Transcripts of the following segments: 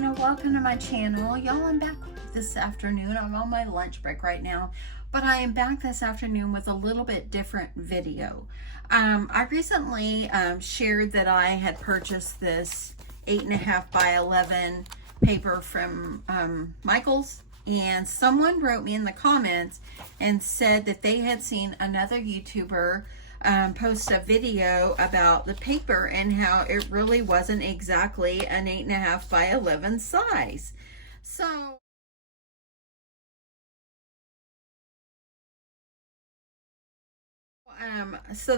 Dana, welcome to my channel. Y'all, I'm back this afternoon. I'm on my lunch break right now, but I am back this afternoon with a little bit different video. I recently shared that I had purchased this 8.5 by 11 paper from Michaels, and someone wrote me in the comments and said that they had seen another YouTuber post a video about the paper and how it really wasn't exactly an 8.5 by 11 size. So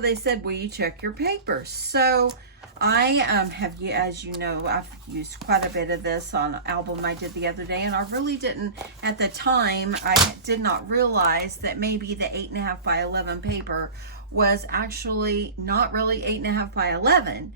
they said, will you check your paper? So I have, as you know, I've used quite a bit of this on an album I did the other day, and I really didn't, at the time, I did not realize that maybe the 8.5 by 11 paper was actually not really 8.5 by 11.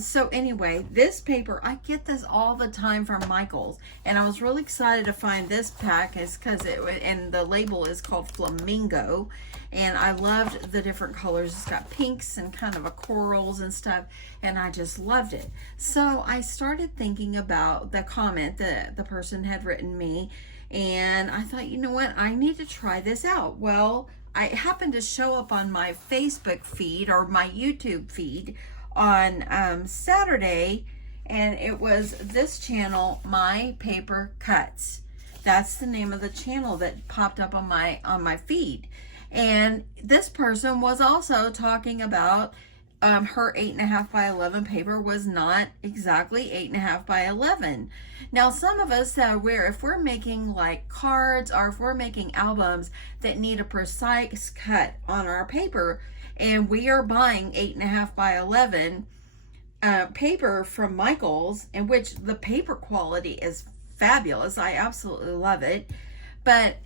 So anyway, this paper, I get this all the time from Michaels, and I was really excited to find this pack is because and the label is called Flamingo, and I loved the different colors. It's got pinks and kind of a corals and stuff, and I just loved it. So I started thinking about the comment that the person had written me, and I thought, you know what, I need to try this out. Well, I happened to show up on my Facebook feed or my YouTube feed on Saturday, and it was this channel, My Paper Cuts. That's the name of the channel that popped up on my feed. And this person was also talking about her 8.5 by 11 paper was not exactly 8.5 by 11. Now, some of us that are aware, if we're making like cards or if we're making albums that need a precise cut on our paper, and we are buying 8.5 by 11 paper from Michaels, in which the paper quality is fabulous. I absolutely love it. But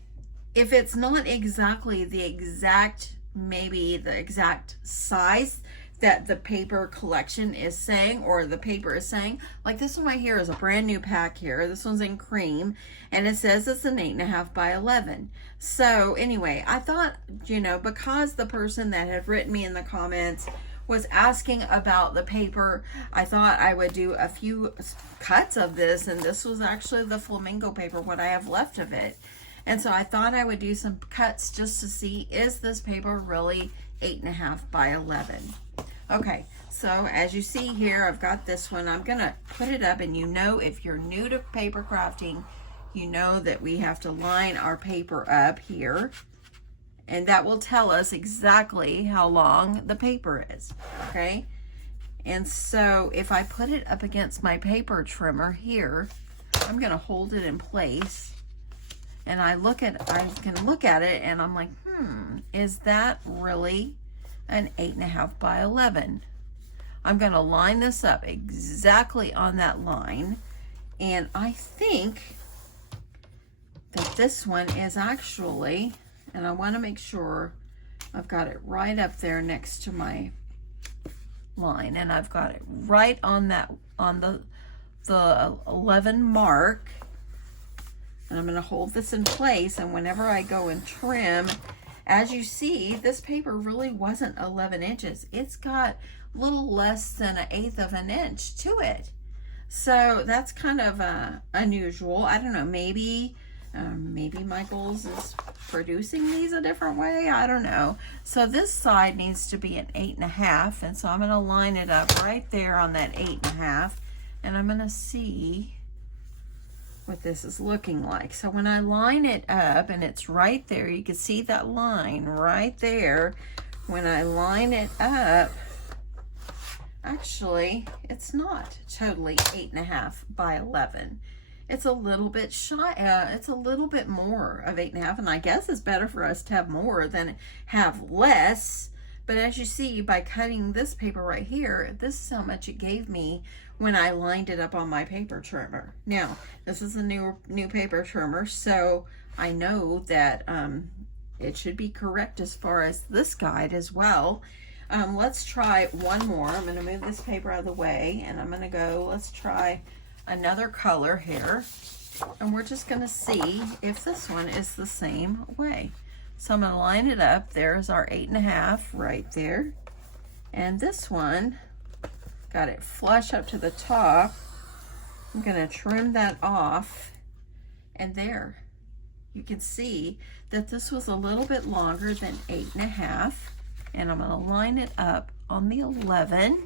if it's not exactly the exact, maybe the exact size that the paper collection is saying, or the paper is saying, like this one right here is a brand new pack here. This one's in cream, and it says it's an 8.5 by 11. So anyway, I thought, you know, because the person that had written me in the comments was asking about the paper, I thought I would do a few cuts of this, and this was actually the Flamingo paper, what I have left of it. And so I thought I would do some cuts just to see, is this paper really 8.5 by 11? Okay, so as you see here, I've got this one. I'm gonna put it up, and you know, if you're new to paper crafting, you know that we have to line our paper up here, and that will tell us exactly how long the paper is, okay? And so if I put it up against my paper trimmer here, I'm gonna hold it in place, and I can look at it, and I'm like, is that really an 8.5 by 11? I'm going to line this up exactly on that line, and I think that this one is actually, and I want to make sure I've got it right up there next to my line, and I've got it right on that, on the 11 mark. And I'm going to hold this in place, and whenever I go and trim, as you see, this paper really wasn't 11 inches. It's got a little less than 1/8 of an inch to it. So that's kind of unusual. I don't know, maybe Michaels is producing these a different way. I don't know. So this side needs to be an 8.5, and so I'm going to line it up right there on that 8.5, and I'm going to see what this is looking like. So when I line it up, and it's right there, you can see that line right there. When I line it up, actually, it's not totally 8.5 by 11. It's a little bit shy. It's a little bit more of 8.5, and I guess it's better for us to have more than have less. But as you see, by cutting this paper right here, this is how much it gave me when I lined it up on my paper trimmer. Now, this is a new paper trimmer, so I know that it should be correct as far as this guide as well. Let's try one more. I'm gonna move this paper out of the way, and I'm gonna go, let's try another color here, and we're just gonna see if this one is the same way. So I'm gonna line it up. There's our 8.5 right there, and this one got it flush up to the top. I'm going to trim that off, and there you can see that this was a little bit longer than 8.5, and I'm going to line it up on the 11.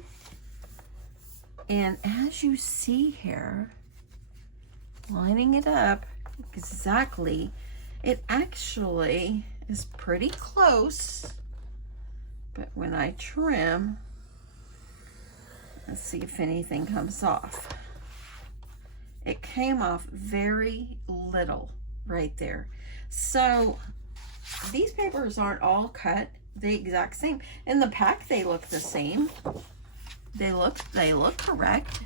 And as you see here, lining it up exactly, it actually is pretty close, but when I trim, let's see if anything comes off. It came off very little right there. So these papers aren't all cut the exact same. In the pack, they look the same. They look correct.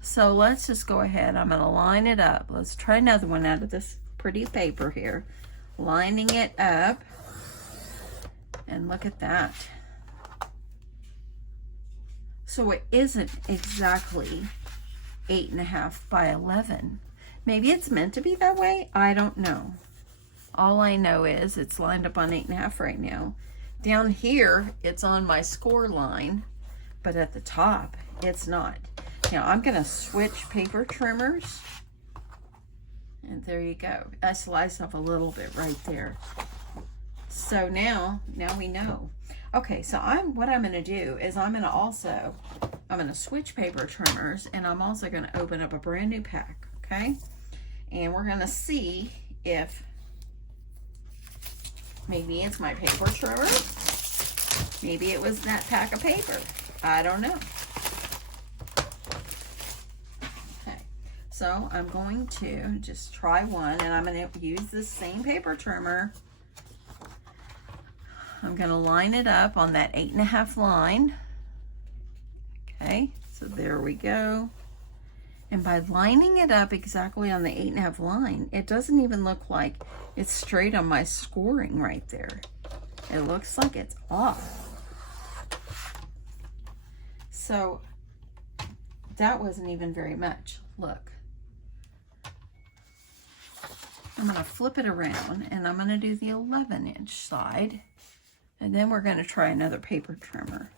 So let's just go ahead. I'm going to line it up. Let's try another one out of this pretty paper here. Lining it up. And look at that. So it isn't exactly 8.5 by 11. Maybe it's meant to be that way. I don't know. All I know is it's lined up on 8.5 right now. Down here, it's on my score line, but at the top, it's not. Now I'm gonna switch paper trimmers. And there you go. I sliced off a little bit right there. So now we know. Okay, so what I'm gonna do is I'm gonna switch paper trimmers, and I'm also gonna open up a brand new pack, okay? And we're gonna see if maybe it's my paper trimmer. Maybe it was that pack of paper. I don't know. Okay, so I'm going to just try one, and I'm gonna use the same paper trimmer. I'm going to line it up on that 8.5 line. Okay, so there we go. And by lining it up exactly on the 8.5 line, it doesn't even look like it's straight on my scoring right there. It looks like it's off. So that wasn't even very much. Look. I'm going to flip it around, and I'm going to do the 11-inch side. And then we're going to try another paper trimmer.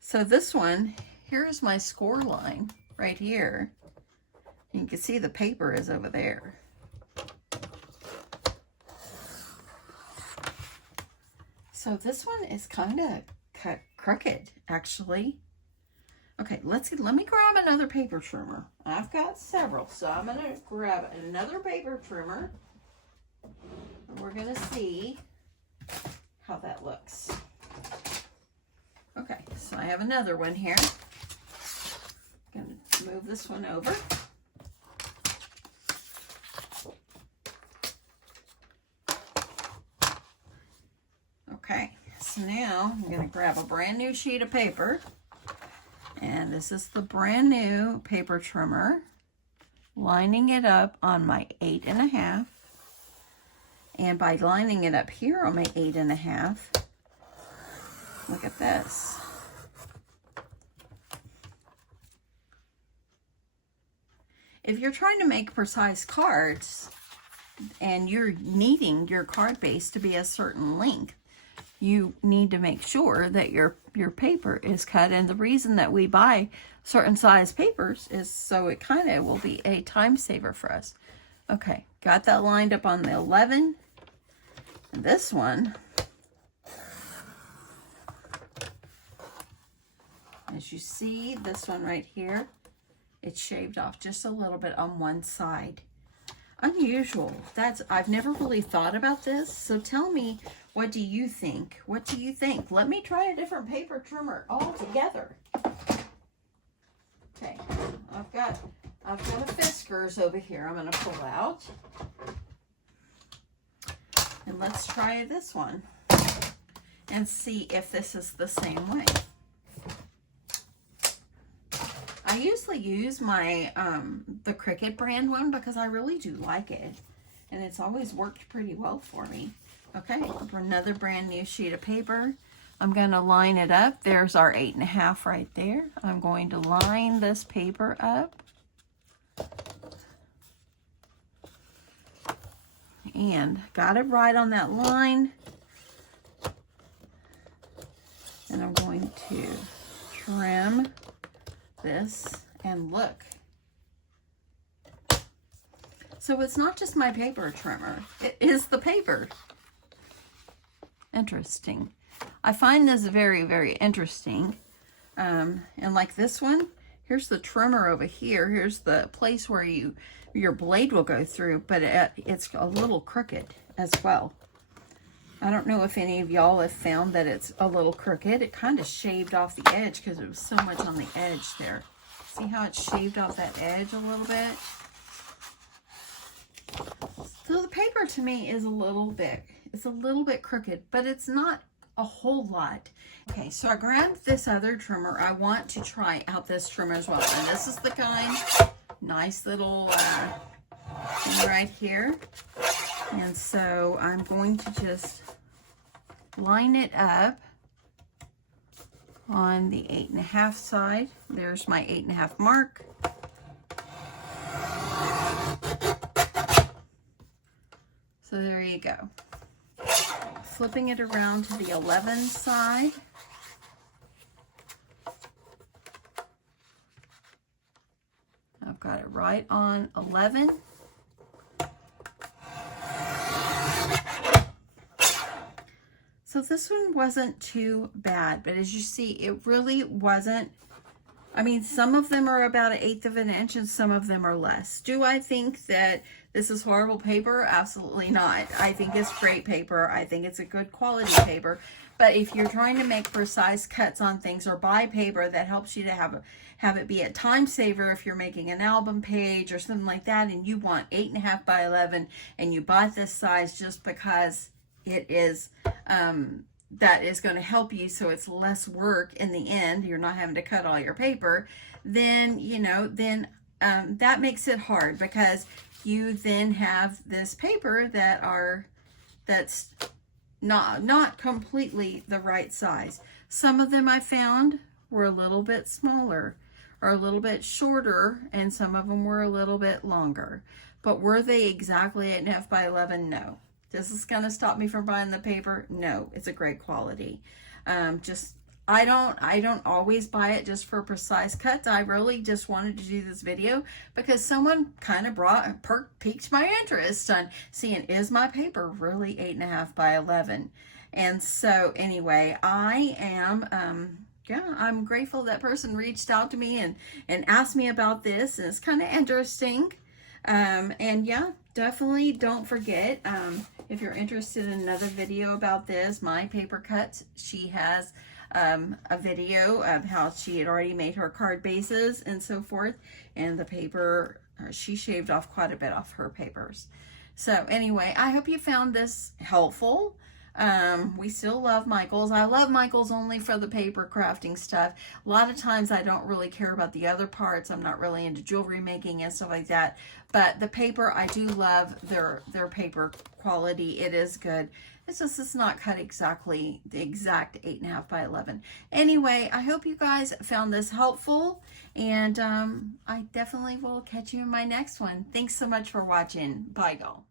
So this one, here's my score line right here. You can see the paper is over there. So this one is kind of cut crooked, actually. Okay, let me grab another paper trimmer. I've got several, so I'm going to grab another paper trimmer. And we're going to see how that looks. Okay, so I have another one here. I'm going to move this one over. Okay, so now I'm going to grab a brand new sheet of paper. And this is the brand new paper trimmer. Lining it up on my 8.5. And by lining it up here on my 8.5, look at this. If you're trying to make precise cards and you're needing your card base to be a certain length, you need to make sure that your paper is cut. And the reason that we buy certain size papers is so it kind of will be a time saver for us. Okay, got that lined up on the 11. And this one, as you see, this one right here, it's shaved off just a little bit on one side. Unusual. I've never really thought about this. So tell me, what do you think? What do you think? Let me try a different paper trimmer altogether. Okay, I've got a Fiskars over here I'm going to pull out. And let's try this one and see if this is the same way. I usually use my the Cricut brand one because I really do like it. And it's always worked pretty well for me. Okay, another brand new sheet of paper. I'm going to line it up. There's our 8.5 right there. I'm going to line this paper up. And got it right on that line. And I'm going to trim this And look. So it's not just my paper trimmer. It is the paper. Interesting. I find this very, very interesting. And like this one, here's the trimmer over here. Here's the place where your blade will go through, but it's a little crooked as well. I don't know if any of y'all have found that it's a little crooked. It kind of shaved off the edge because it was so much on the edge there. See how it shaved off that edge a little bit? So the paper to me is a little bit crooked, but it's not a whole lot. Okay, so I grabbed this other trimmer. I want to try out this trimmer as well. And this is the kind, nice little thing right here. And so I'm going to just line it up on the 8.5 side. There's my 8.5 mark. So there you go. Flipping it around to the 11 side. I've got it right on 11. So this one wasn't too bad, but as you see, it really wasn't. I mean, some of them are about 1/8 of an inch and some of them are less. Do I think that this is horrible paper? Absolutely not. I think it's great paper. I think it's a good quality paper. But if you're trying to make precise cuts on things or buy paper that helps you to have it be a time saver if you're making an album page or something like that, and you want 8.5 by 11 and you bought this size just because it is that is going to help you so it's less work in the end, you're not having to cut all your paper, then that makes it hard, because you then have this paper that's not completely the right size. Some of them I found were a little bit smaller or a little bit shorter, and some of them were a little bit longer. But were they exactly 8.5 by 11? No. This is going to stop me from buying the paper? No, it's a great quality. I don't always buy it just for precise cuts. I really just wanted to do this video because someone kind of piqued my interest on seeing, is my paper really 8.5 by 11? And so anyway, I am, I'm grateful that person reached out to me and asked me about this, and it's kind of interesting. And yeah, definitely don't forget, if you're interested in another video about this, my paper cuts, she has a video of how she had already made her card bases and so forth, and the paper, she shaved off quite a bit off her papers. So anyway, I hope you found this helpful. We still love Michaels. I love Michaels only for the paper crafting stuff. A lot of times I don't really care about the other parts. I'm not really into jewelry making and stuff like that. But the paper, I do love their paper quality. It is good. It's just, it's not cut exactly the exact 8.5 by 11. Anyway, I hope you guys found this helpful, and I definitely will catch you in my next one. Thanks so much for watching. Bye, y'all.